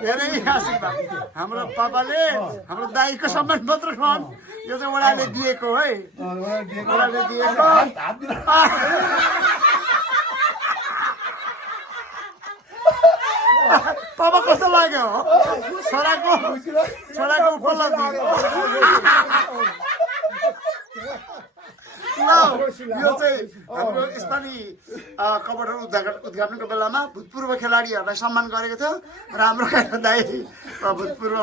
धेरै आशीर्वाद हाम्रो पापाले हाम्रो दाईको सम्मान पत्र खुवाउन यो चाहिँ वडाले दिएको है वडाले दिएको पापा कस्तो लाग्यो छोराको उपलब्धि यो चाहिँ हाम्रो स्थानीय कबड्डी उद्घाटनको बेलामा भूतपूर्व खेलाडीहरूलाई सम्मान गरेको थियो र हाम्रो दाइ भूतपूर्व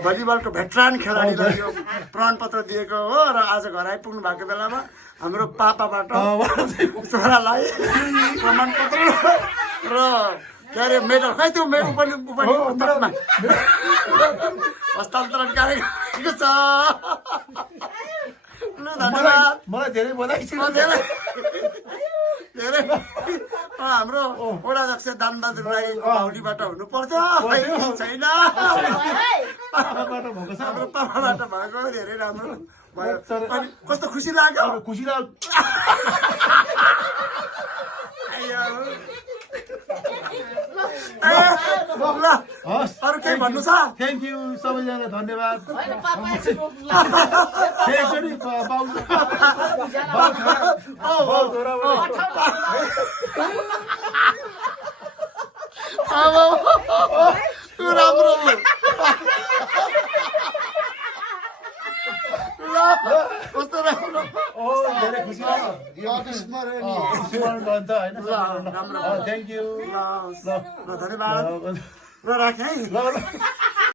भलिबलको भेटरान खेलाडीलाई यो प्रमाणपत्र दिएको हो र आज घर आइपुग्नु भएको बेलामा हाम्रो पापाबाट छोरालाई प्रमाणपत्र र के अरे मेडल खै त्यो मेरो पनि हस्तान्तरण गरेको छ धन्यवाद मलाई धेरै बधाई छ धेरै हाम्रो वडा अध्यक्ष दानबहादुर राई भाउलीबाट हुनु पर्छ छैन हाम्रो पापाबाट भएको धेरै राम्रो भयो अनि कस्तो खुसी लाग्यो खुसी लाग्यो अरू केही भन्नु छ थ्याङ्क यू सबैजना धन्यवाद राम्रो कस्तो राम्रो धेरै खुसी लाग्यो राम्रो थ्याङ्क यू धन्यवाद ल राखेँ है